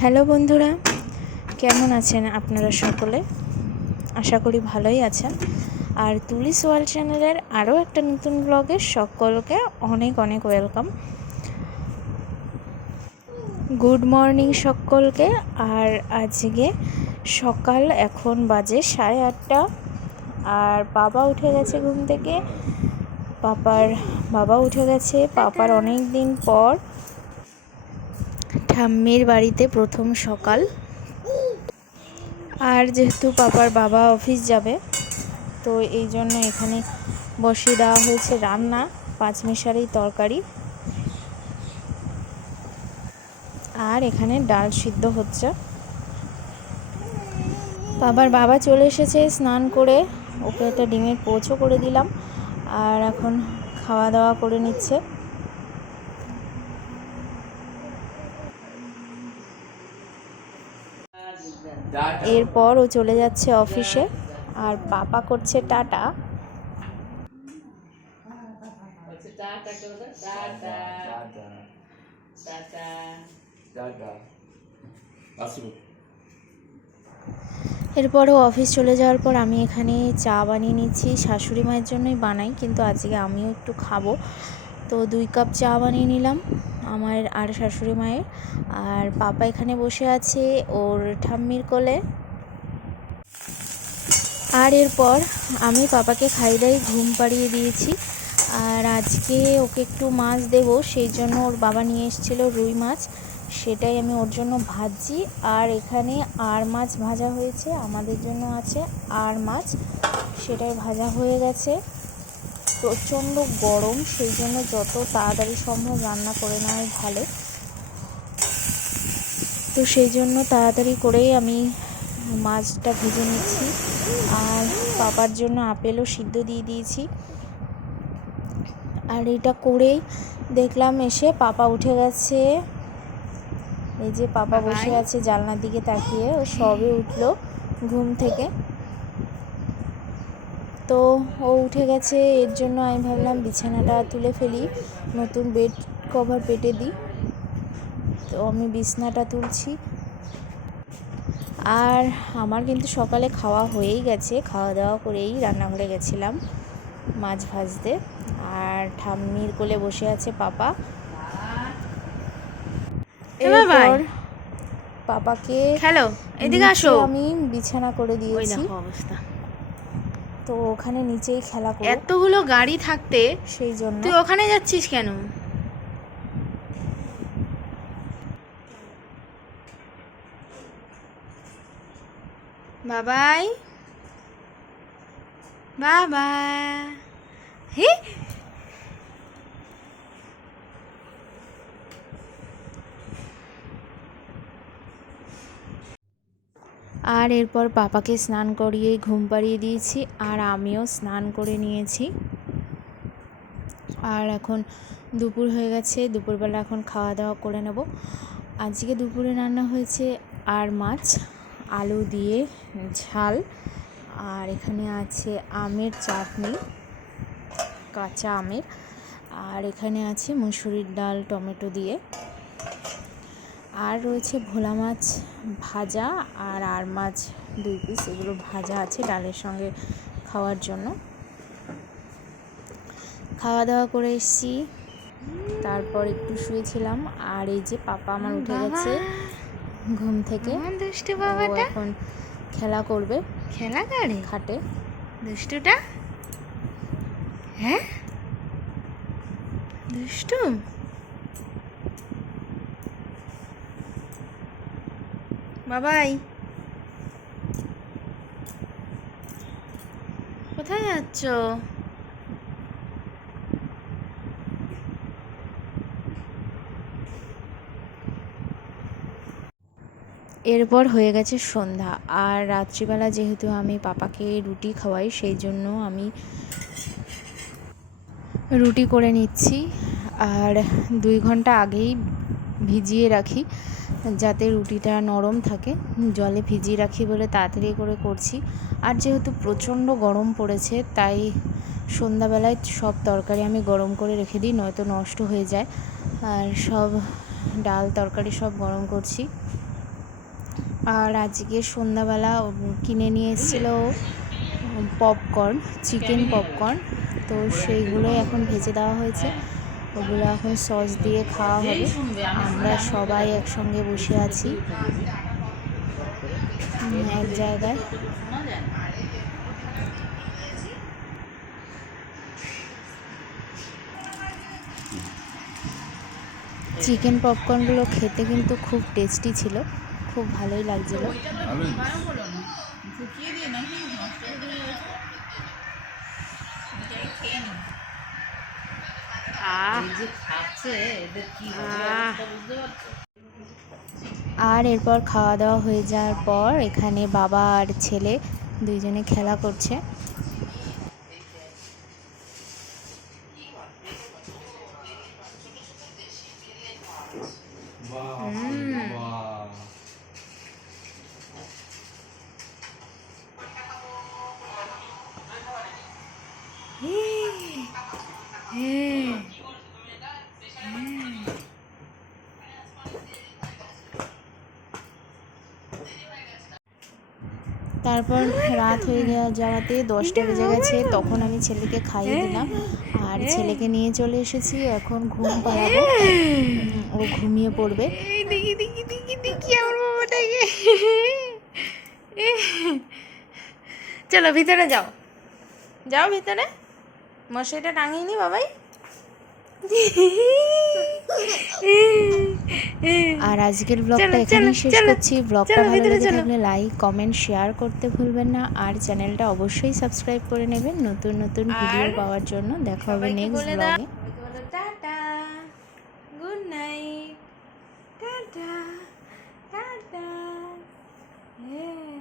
Hello বন্ধুরা, কেমন আছেন আপনারা সকলে? আশা করি ভালোই আছেন। আর তুলিস ওয়ার্ল্ড চ্যানেলের আরও একটা নতুন ব্লগে সকলকে অনেক অনেক ওয়েলকাম। গুড মর্নিং সকলকে। আর আজকে সকাল এখন বাজে সাড়ে আটটা। আর বাবা উঠে গেছে ঘুম থেকে। পাপার বাবা উঠে গেছে। পাপার অনেক দিন পর ঠাম্মির বাড়িতে প্রথম সকাল। আর যেহেতু পাপার বাবা অফিস যাবে, তো এই জন্য এখানে বসিয়ে দেওয়া হয়েছে রান্না পাঁচমিশারি তরকারি। আর এখানে ডাল সিদ্ধ হচ্ছে। বাবার বাবা চলে এসেছে স্নান করে, ওকে একটা ডিমের পোচও করে দিলাম। আর এখন খাওয়া দাওয়া করে নিচ্ছে। এরপর ও চলে যাচ্ছে অফিসে, আর পাপা করছে টাটা। এরপর ও অফিস চলে যাওয়ার পর আমি এখানে চা বানিয়ে নিচ্ছি। শাশুড়ি মায়ের জন্যই বানাই, কিন্তু আজকে আমিও একটু খাব। তো দুই কাপ চা বানিয়ে নিলাম। আমার আর শাশুড়ি মায়ের। আর পাপা এখানে বসে আছে ওর ঠাম্মির কোলে। আর এরপর আমি পাপাকে খাই দাই, ঘুম পাড়িয়ে দিয়েছি। আর আজকে ওকে একটু মাছ দেব, সেই জন্য ওর বাবা নিয়ে এসেছিল রুই মাছ। সেটাই আমি ওর জন্য ভাজছি। আর এখানে আর মাছ ভাজা হয়েছে, আমাদের জন্য আছে আর মাছ। সেটাই ভাজা হয়ে গেছে। প্রচণ্ড গরম সেই জন্য যত তাড়াতাড়ি সম্ভব রান্না করে নেওয়াই ভালো। তো সেই জন্য তাড়াতাড়ি করেই আমি মাছটা ভেজে নিচ্ছি। আর পাপার জন্য আপেলও সিদ্ধ দিয়ে দিয়েছি। আর এটা করেই দেখলাম এসে পাপা উঠে গেছে। এই যে পাপা বসে আছে জানলার দিকে তাকিয়ে ও সবে উঠল ঘুম থেকে। তো ও উঠে গেছে এর জন্য আমি ভাবলাম বিছানাটা তুলে ফেলি নতুন বেড কভার পেটে দিই। তো আমি বিছনাটা তুলছি। আর আমার কিন্তু সকালে খাওয়া হয়েই গেছে খাওয়া দাওয়া করেই রান্নাঘরে গেছিলাম মাছ ভাজতে। আর ঠাম্মির কোলে বসে আছে পাপা। এবার এরপর পাপাকে হ্যালো এদিকে আসো। আমি বিছানা করে দিয়েছি। অবস্থা। তো ওখানে নিচেই খেলা করো এতগুলো গাড়ি থাকতে সেই জন্য। তুই ওখানে যাচ্ছিস কেন? বাবাই। বাবা। হে? আর এরপর পাপাকে স্নান করিয়ে ঘুম পাড়িয়ে দিয়েছি আর আমিও স্নান করে নিয়েছি। আর এখন দুপুর হয়ে গেছে, দুপুরবেলা এখন খাওয়া দাওয়া করে নেব। আজকে দুপুরে রান্না হয়েছে আর মাছ, আলু দিয়ে ঝাল, আর এখানে আছে আমের চাটনি, কাঁচা আমের, আর এখানে আছে মুসুরির ডাল, টমেটো দিয়ে। আর রয়েছে ভোলা মাছ ভাজা আর আর মাছ দুই পিস এগুলো ভাজা আছে ডালের সঙ্গে খাওয়ার জন্য। খাওয়া দাওয়া করে এসেছি। তারপর একটু শুয়েছিলাম আর এই যে পাপা আমার উঠে গেছে ঘুম থেকে। আমার দুষ্টু বাবাটা? এখন খেলা করবে। খেলা করে? খাটে। দুষ্টুটা? হ্যাঁ? দুষ্টু? বাবাই। কোথায় যাচ্ছ? এরপর হয়ে গেছে সন্ধ্যা, আর রাত্রিবেলা যেহেতু আমি পাপাকে রুটি খাওয়াই, সেই জন্য আমি রুটি করে নিচ্ছি। আর দুই ঘণ্টা আগেই ভিজিয়ে রাখি, যাতে রুটিটা নরম থাকে। জলে ভিজিয়ে রাখি বলে তাড়াতাড়ি করে করছি। আর যেহেতু প্রচণ্ড গরম পড়েছে, তাই সন্ধ্যাবেলায় সব তরকারি আমি গরম করে রেখে দিই, নয়তো নষ্ট হয়ে যায়। আর সব ডাল তরকারি সব গরম করছি। আর আজকে সন্ধ্যাবেলা কিনে নিয়ে এসেছিল পপকর্ন, চিকেন পপকর্ন। তো সেইগুলোই এখন ভেজে দেওয়া হয়েছে। ওগুলো এখন সস দিয়ে খাওয়া হবে। আমরা সবাই একসঙ্গে বসে আছি। এক জায়গায়। চিকেন পপকর্নগুলো খেতে কিন্তু খুব টেস্টি ছিল। খুব ভালোই লাগছিল। আর এরপর খাওয়া দাওয়া হয়ে যাওয়ার পর এখানে বাবা আর ছেলে দুইজনে খেলা করছে। তারপর রাত হয়ে যাওয়া- যাওয়াতে দশটা বেজে গেছে, তখন আমি ছেলেকে খাইয়ে দিলাম। আর ছেলেকে নিয়ে চলে এসেছি, এখন ঘুম পাড়াবো। ও ঘুমিয়ে পড়বে। দেখি দেখি দেখি দেখি আমার বাবাটাকে চলো ভিতরে যাও। যাও ভিতরে। মশাইটা টাঙিয়ে নি বাবাই। আর আজকের ব্লগটা এখানেই শেষ করছি। ব্লগটা ভালো লেগে থাকলে লাইক কমেন্ট শেয়ার করতে ভুলবেন না। আর চ্যানেলটা অবশ্যই সাবস্ক্রাইব করে নেবেন। নতুন নতুন ভিডিও পাওয়ার জন্য দেখা হবে নেক্সট ব্লগে টাটা। টাটা। টাটা। হ্যাঁ